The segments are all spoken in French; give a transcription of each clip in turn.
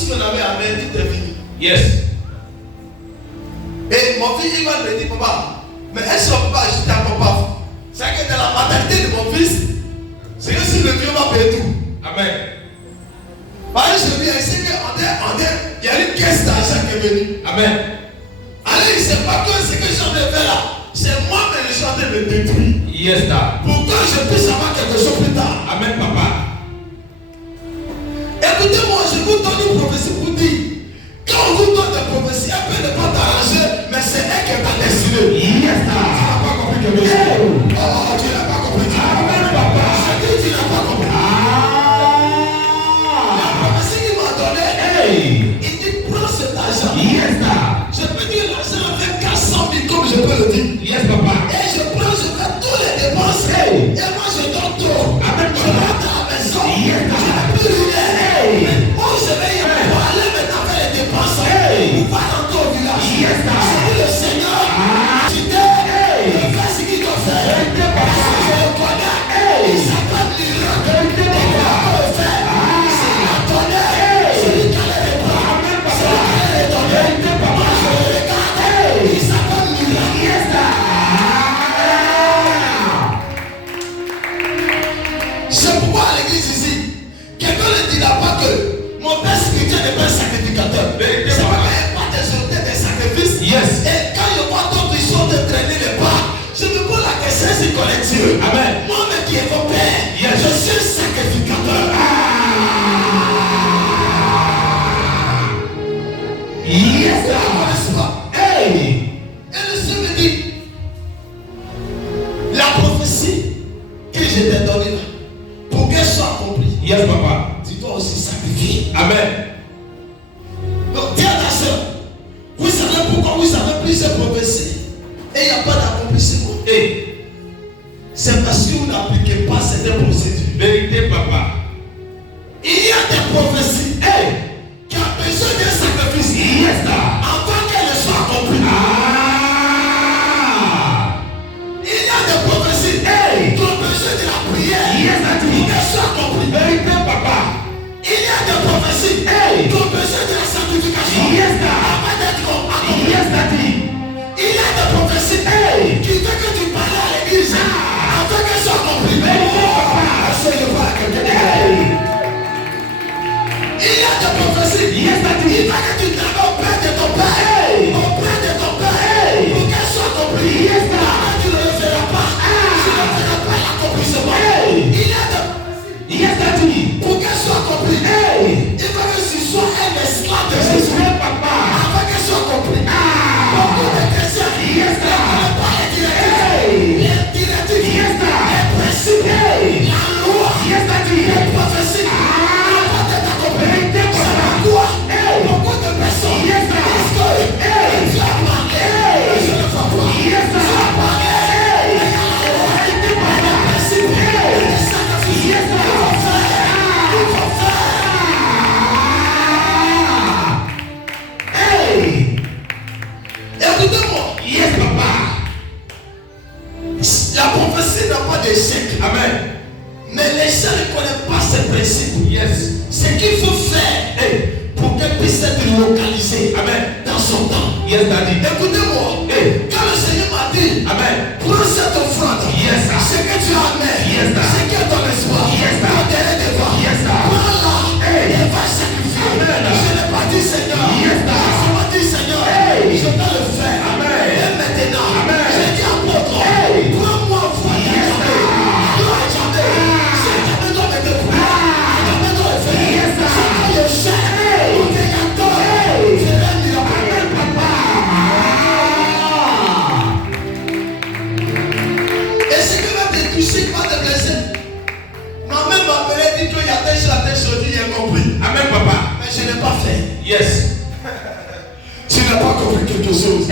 ce qu'on avait amené, tout est fini. Yes. Et mon fils, il va me dire, papa, mais est-ce qu'on peut pas acheter un papa? C'est que dans la mentalité de mon fils, c'est que si le Dieu va payer tout. Amen. Parce que je lui ai dit, il y a une caisse d'argent qui est venue. Amen. Allez, il ne sait pas que ce que je suis en train de faire là, c'est moi mais je suis en train de me détruire. Yes, sir. Pour que je puisse avoir quelque chose plus tard. Amen, papa. Écoutez-moi, je vous donne une prophétie pour dire. Quand on vous donne des prophéties, elle peut ne pas t'arranger, mais c'est elle qui est ta destinée. Yes, sir. Tu n'as pas compris quelque chose. Oh, tu n'as pas compris. Amen, papa. Je dis, tu n'as pas compris. La prophétie qu'il m'a donné, Hey. il dit, prends cet argent. Yes, sir. Je peux dire l'argent avec 400 000 comme je peux le dire. Yes, papa. Et je prends, je fais tous les dépenses. Hey. Et moi je donne tout. Amen, Je papa. rentre à la maison. Yes, Je n'ai plus rien. Hey. Mais moi je vais y aller pour aller maintenant faire les dépenses. Hey. Pour pas rentrer au village. Yes, sir. Je dis le Seigneur, tu t'es. Fais ce qu'il doit faire. Parce que je le connais. Il s'appelle miracle. Et il va le faire. C'est la tonnerre. Celui qui allait les bras. Celui qui allait les donner. Moi je le regarde. Il s'appelle miracle. Yes, sir. C'est pourquoi à l'église ici, quelqu'un ne dira pas que mon père spirituel n'est pas un sacrificateur. C'est pas qu'il n'y a pas des auteurs des sacrifices. Yes. Et quand je vois d'autres ils sont de traîner les pas, je me pose la question, c'est qu'on est Dieu. Amen. Moi-même qui est mon père, Yes. je suis un sacrificateur. Yes, Vous ne connaissez pas. Hey. Et le Seigneur me dit, la prophétie que je t'ai donnée là, pour qu'elle soit accomplie, Yes, papa. tu dois aussi sacrifier. Amen. Donc, dis à ta soeur, vous savez pourquoi vous avez plusieurs prophéties et il n'y a pas d'accomplissement. Hey. C'est parce que vous n'appliquez pas certaines procédures. Vérité, papa. Il y a des prophéties qui ont besoin d'un sacrifice Yes, sir. avant qu'elles soient accomplies. Il y a des prophéties qui ont besoin de la prière Yes, sir. pour qu'elles soient accomplies. Vérité, papa. Il y a des prophéties qui ont besoin de la sanctification Yes, sir. avant d'être accomplies. Yes, daddy. Il y a des prophéties qui fait que tu parles à l'église afin qu'elles soient accomplies. Est-ce que je parle à quelqu'un? Il y a des prophéties qui fait que tu travailles auprès de ton père, auprès de ton père, pour qu'elles soient accomplies. Après, tu ne le feras pas. Tu ne feras pas l'accomplissement. Il y a des prophéties pour qu'elles soient accomplies. Il faut que tu sois un esclave de Jésus afin qu'elles soient accomplies. Beaucoup de chrétiens ne connaissent pas les directives. Les directives, les principes, la loi, les prophéties. C'est pourquoi beaucoup de personnes disent que Dieu a parlé, mais je ne vois pas. Dieu a parlé, mais il y a la loi, il y a les principes, les sacrifices. Il faut faire, il faut faire. Écoutez-moi. Yes, papa. La prophétie n'a pas d'échec. Amen. Mais les gens ne connaissent pas ces principes. Yes. Ce qu'il faut faire pour qu'elle puisse être localisée dans son temps. Yes, daddy. Écoutez-moi, quand le Seigneur m'a dit, Amen. prends cette offrande, Yes, sir. ce que tu as amené, Yes, sir. ce qui est ton espoir, Yes, sir. ton dernier devoir, Yes, sir. prends-la et va sacrifier. Amen. Je n'ai pas dit Seigneur, Yes, sir. je m'a dit Seigneur, je vais le faire. Amen. Et maintenant, Amen. j'ai dit apôtre, prends-moi offrande. Et ce qui va te toucher, qui va te blesser. Ma mère m'appelait, dit qu'il y a telle chose, il a compris. Amen, papa. Mais je n'ai pas fait. Yes. Tu n'as pas compris quelque chose.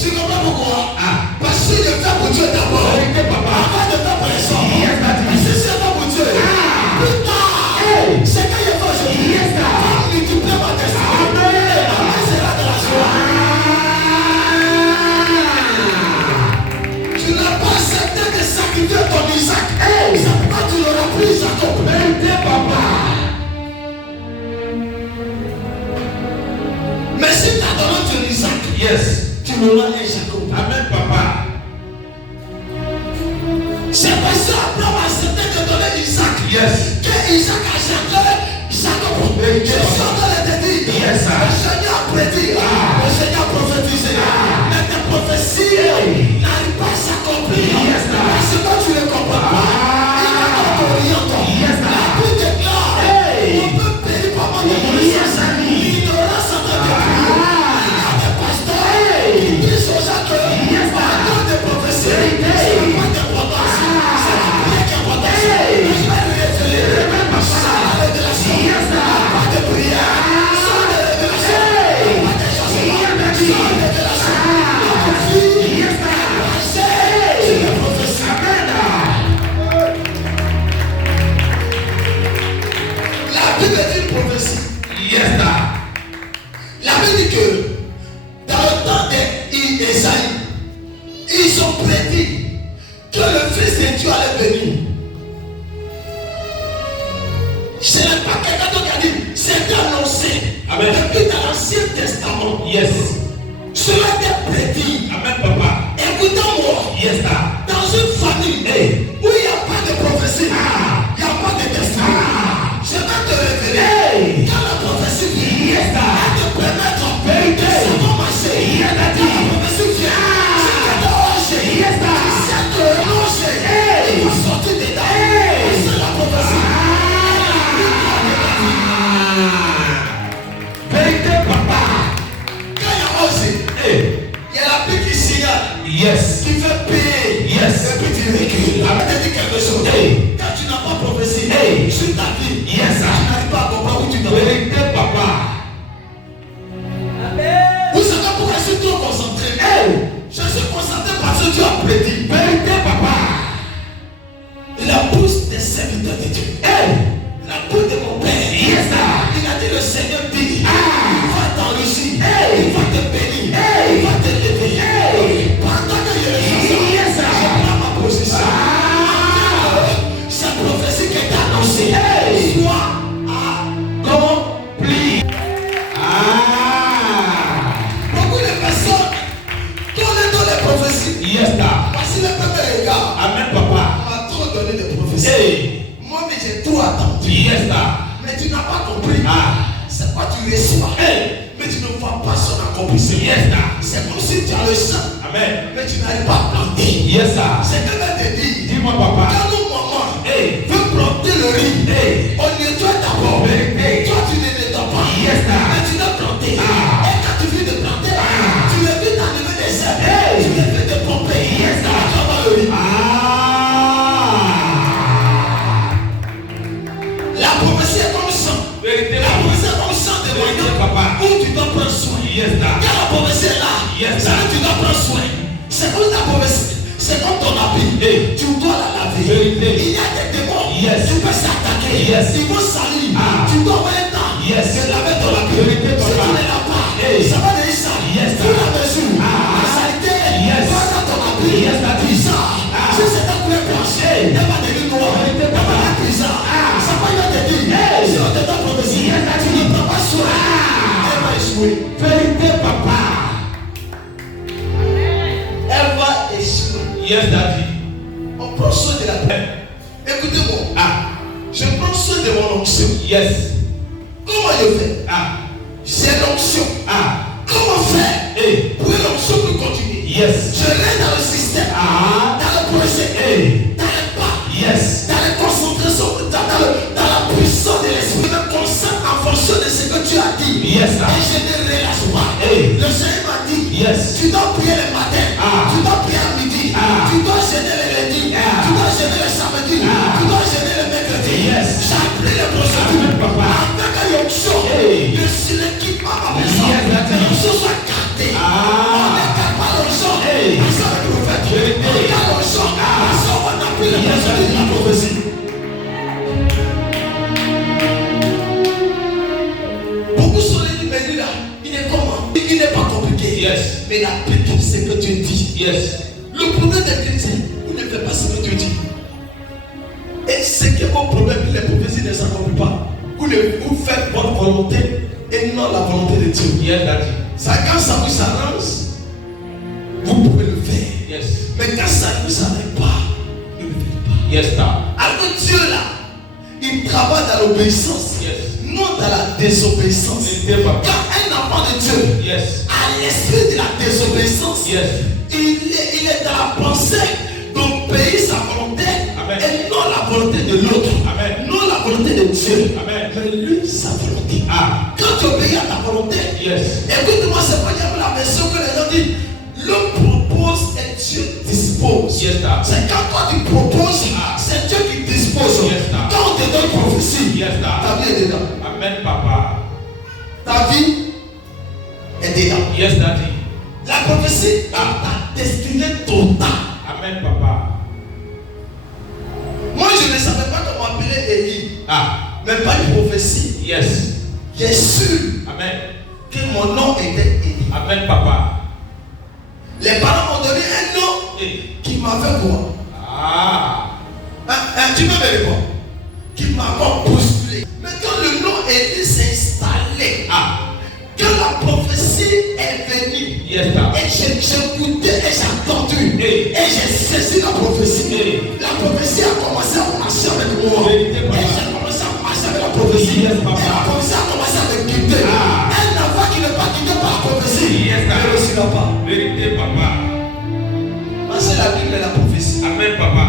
Tu comprends pourquoi? Parce que je fais pour Dieu d'abord. Avant de faire pour les hommes. Si c'est pas pour Dieu, plus tard, c'est quand il faut aujourd'hui. Multiplier ma destinée. Et ma main sera de la joie. Tu n'as pas accepté de sacrifier ton Isaac. C'est pourquoi tu l'auras pris Jacob. Papa. trouveras un Jacob. Amen, papa. C'est pour ça Abraham a accepté de donner Isaac. Yes. Que Isaac a gardé Jacob. Je suis en train de te dire. Yes, sir. Le Seigneur a prédit. Le Seigneur a prophétisé. Mais tes prophéties n'arrivent pas à s'accomplir. Yes, sir. Parce que tu ne comprends pas. Il y a un orientant. Yes, sir. La Bible déclare. On peut payer par mon Yes, sir. l'ignorance en train de prier. Il y a des pasteurs qui disent aux gens que pardon des prophéties, c'est pas d'importance. C'est la prière qui est importante. Je vais lui révéler. Sans la révélation, il n'y a pas de prière. Sans la révélation, il n'y a pas de changement. Sans la révélation, la vie est basée sur les prophéties. La Bible est une prophétie. Yes, sir. La Bible dit que dans le temps d'Ésaïe, ils ont prédit que le Fils de Dieu allait venir. Ce n'est pas quelqu'un d'autre qui a dit, c'est annoncé. Amen. Depuis dans l'Ancien Testament, Yes. cela était prédit. Amen, papa. Écoutez-moi, Yes, sir. dans une famille où il n'y a pas de prophétie, il n'y a pas de testament, je vais te révéler. Quand la prophétie vient, elle te permet de savoir marcher. Quand la prophétie vient, c'est de loger. Tu sais te loger. Il va sortir dedans. C'est la prophétie. Vérité, papa. Quand il y a osé, il y a la paix qui signale, Yes. qui fait payer. Yes. Et puis tu recules. Je vais te dire quelque chose. Quand tu n'as pas prophétie sur ta vie, Yes, sir. tu n'arrives pas à comprendre où tu dois aller. Vérité, papa. Vous savez pourquoi je suis trop concentré? Je suis concentré parce que Dieu a prédit. Vérité, papa. La bouche des serviteurs de Dieu. La bouche de mon père. Yes, sir. Il a dit le Seigneur dit. Il va t'enrichir. Il va te bénir. Il va te lever. Pendant que je le chanson, Yes, sir. je prends ma position. Cette prophétie qui est annoncée soit accomplie. Beaucoup de personnes dans les prophéties. Yes, sir. Voici le premier regard. Amen, papa. On m'a trop donné des prophéties. Moi, mais j'ai tout attendu. Yes, sir. Mais tu n'as pas compris. C'est quoi tu reçois. Mais tu ne vois pas son accomplissement. Yes, sir. C'est comme si tu as le sang. Amen. Mais tu n'arrives pas à planter. Yes, sir. C'est que je te dis. Dis-moi, papa. Quand nos mamans veulent planter le riz, on nettoie d'abord. Toi, tu ne nettoies pas. Yes, sir. Mais tu dois planter. Et quand tu finis de planter, tu évites d'enlever des herbes. Tu évites de pomper. Yes, sir. Tu vas le riz. La prophétie est comme sang. Vérité, La prophétie est comme sang de Vérité, voyant papa. où tu dois prendre soin. Yes, sir. Quand la prophétie est là, Yes, c'est là que tu dois prendre soin. C'est comme la prophétie. C'est comme ton habit. Tu dois la laver. Vérité. Il y a des démons. Yes. Tu peux s'attaquer. Yes. Ils vont salir. Tu dois avoir un temps. Yes. De laver ton habit. Vérité, Si papa. tu ne l'as pas, ça va devenir ça. Yes. Pour la mesure. La saleté. Yes. Va dans ton habit. Yes, daddy. Bizarre. Si c'est un couleur blanche, elle va devenir noire. Vérité, Elle va papa. devenir bizarre. Ça va y te dire. Si on te donne prophétie, tu ne prends pas soin. Elle va échouer. Vérité, papa. Elle va échouer. Yes, daddy. On prend soin de la terre. Écoutez-moi. Je prends soin de mon onction. Yes. Comment je fais? J'ai l'onction. Comment faire pour que l'onction puisse continuer? Yes. Je reste dans le système, dans le projet, dans le pas, Yes. dans la concentration, dans la puissance de l'esprit. Je me concentre en fonction de ce que tu as dit. Yes, sir. Et je ne relâche pas. Le Seigneur m'a dit, Yes. tu dois prier le matin, tu dois prier à midi, tu dois jeûner le lundi, tu dois jeûner le samedi, tu dois jeûner le mercredi. Yes. J'ai appris les procédures. Amen, papa. Avec un onction, je suis l'équipe à ma maison. Yes, Que l'onction soit gardée. On n'écarte pas l'onction. Parce que le prophète, on garde l'onction. Parce qu'on a pris les procédures de la prophétie. Beaucoup sont les numéros là. Il n'est pas compliqué. Yes. Mais l'applique ce que Dieu dit. Yes. Le problème des chrétiens, vous ne faites pas ce que Dieu dit. Et ce qui est mon problème, les prophéties ne s'accomplissent pas. Vous faites votre volonté et non la volonté de Dieu. Yes, daddy. Ça, quand ça vous s'arrange, Yes, sir. Alors que Dieu là, il travaille dans l'obéissance, Yes. non dans la désobéissance. Vérité, papa. Quand un enfant de Dieu Yes. a l'esprit de la désobéissance, Yes. il est dans la pensée d'obéir sa volonté. Amen. Et non la volonté de l'autre. Amen. Non la volonté de Dieu. Amen. Mais lui, sa volonté. Ah. Quand tu obéis à ta volonté, Yes. écoute-moi, c'est pas dire la version que les gens disent. L'homme propose et Dieu dispose. Yes, sir. C'est quand toi tu proposes, c'est Dieu qui dispose. Yes, sir. Quand on te donne prophétie, Yes, sir. ta vie est dedans. Amen, papa. Ta vie est dedans. Yes, daddy. La prophétie est ta destinée totale. Amen, papa. Moi, je ne savais pas comment appeler Élie. Ah. Mais par une prophétie, Yes. j'ai su Amen. que mon nom était Élie. Amen, papa. Les parents m'ont donné un nom Hey. qui m'a fait quoi? Ah. Tu peux me répondre? Qui m'a bousculé. Mais quand le nom Élie s'est installé, Ah. quand la prophétie est venue, Yes, sir. et j'ai écouté et j'ai entendu, Hey. et j'ai saisi la prophétie. Hey. La prophétie a commencé à marcher avec moi. Vérité, Et papa. j'ai commencé à marcher avec la prophétie. Yes, papa. Et la prophétie a commencé à me quitter. Ah. Un enfant qui n'est pas quitté par la prophétie Yes, sir. ne réussira pas. Vérité, papa. Parce que la Bible est la prophétie. Amen, papa.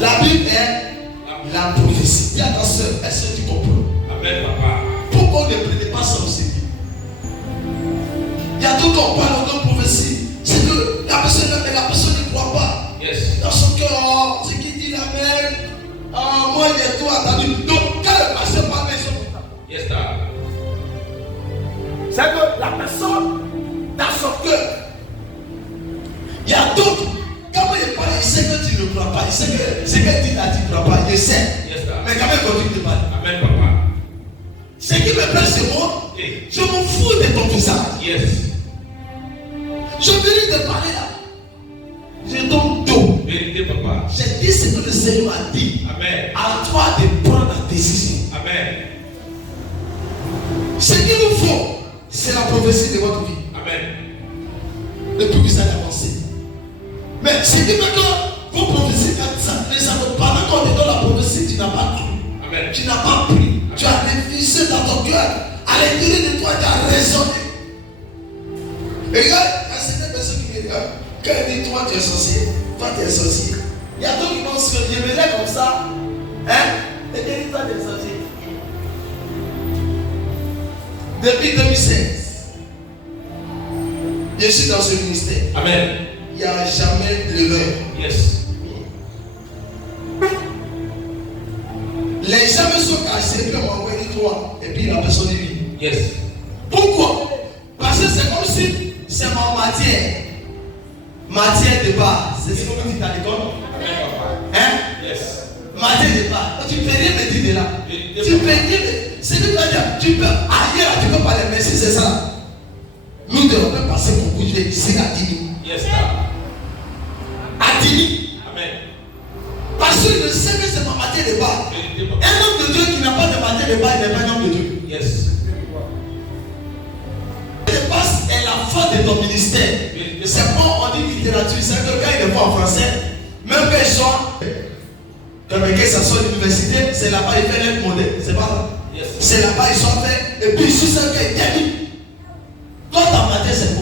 La Bible est la prophétie. Dis à ta soeur, est-ce que tu comprends? Amen, papa. Pourquoi ne prenez pas ça au sérieux? Il y a tout qu'on parle de prophétie. C'est que la personne ne croit pas. Yes. Dans son cœur, oh, c'est qui dit l'amen. Oh, moi j'ai tout entendu. Donc, quand le pasteur parle, ils sont. Yes, sir. C'est que la personne, dans son cœur, il y a d'autres. Quand il parle, il sait que tu ne crois pas. Il sait que ce qu'elle dit là, tu ne crois pas. Il sait. Yes, sir. Mais quand même, continue de parler. Amen, papa. Ce qui me plaît, c'est moi. Hey. Je m'en fous de ton visage. Yes. Je viens de parler là. Je donne tout. Vérité, papa. J'ai dit ce que le Seigneur m'a dit. Amen. À toi de prendre la décision. Amen. Ce qu'il nous faut, c'est la prophétie de votre vie. Amen. Depuis que vous allez avancer. Mais ce qui fait que vos prophéties, pendant qu'on te donne la prophétie, tu n'as pas cru. Amen. Tu n'as pas pris. Tu as réfléchi dans ton cœur. À l'intérieur de toi, tu as raisonné. Et regarde, il y a certaines personnes qui me disent, quand elle dit toi tu es sorcier, toi tu es sorcier. Il y a d'autres qui vont se révéler comme ça. Hein? Et bien dit toi tu es sorcier. Depuis 2016, je suis dans ce ministère. Amen. Il n'y a jamais d'erreur. Yes. Les gens me sont cassés, puis on m'a envoyé toi. Et puis la personne est venue. Yes. Pourquoi? Parce que c'est comme si c'est ma matière. Matière de base. C'est ce qu'on dit à l'école. Amen, papa. Hein? Yes. Matière de base. Tu ne peux rien me dire de là. Tu peux rien me. C'est que tu peux. Ailleurs, tu peux parler. Mais si c'est ça, nous devons passer beaucoup de ici à Dini. Yes, sir. À Dini. Amen. Parce que je sais que c'est ma matière de base. Vérité, papa. Un homme de Dieu qui n'a pas de matière de base, il n'est pas un homme de Dieu. Yes. De base est la fin de ton ministère. C'est pas on dit littérature, c'est que quand il est pas en français, même quand il sort, quand il s'assoit à l'université, c'est là-bas il fait l'être modèle. C'est pas ça. Yes. C'est là-bas il sort fait, et puis il sous ça qu'il termine. Toi ta matière c'est quoi?